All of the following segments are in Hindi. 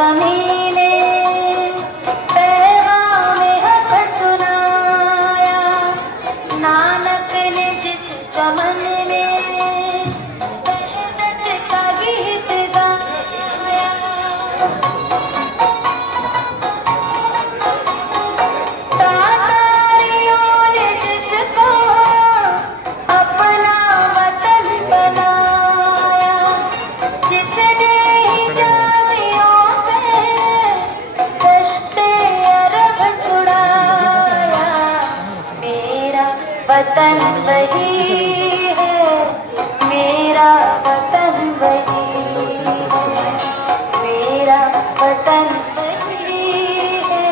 ज़मीं ने पैगाम हक़ सुनाया, नानक ने जिस चमन में वहदत का गीत गाया। तातारियों ने जिसको अपना वतन बनाया, जिसने हिजाज़ियों से कश्ते अरब छुड़ाया। मेरा वतन वही है, मेरा वतन वही है, मेरा वतन वही है,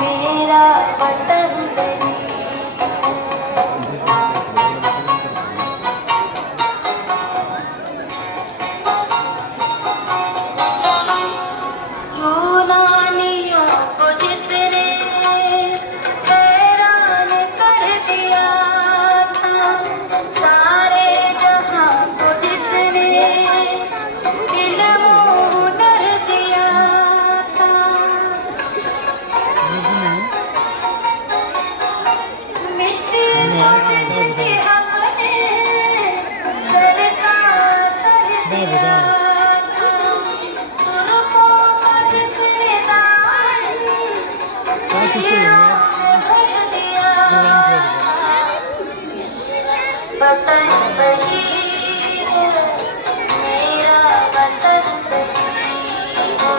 मेरा वतन वही यूनानियों को जिसने हैरान कर दिया था, सारे जहां को जिसने इल्म हुनर दिया था। मिट्टी को जिसकी हमने सर का सर दिया था, तुर्कों को जिसने दामन हीरों से भर दिया था। वतन वही है, मेरा वतन वही है,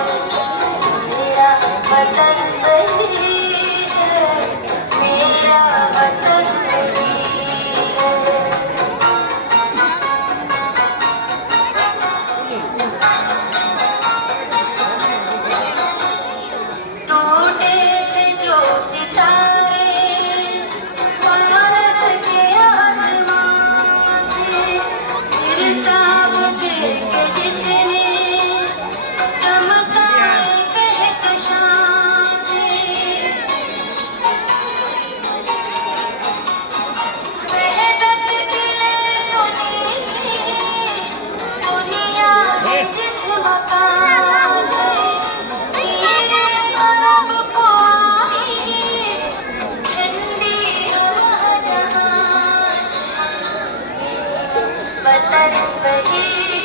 मेरा वतन वही है, मेरा वतन वही है। टूटे थे जो सितारे फारस के आसमां से, गिरताब देख जिसने चमका कहकशां से। वहदत की ले सुनी दुनिया में जिस मकान से, मेरे अरब को आई ठंडी हवा जहां से। वतन वही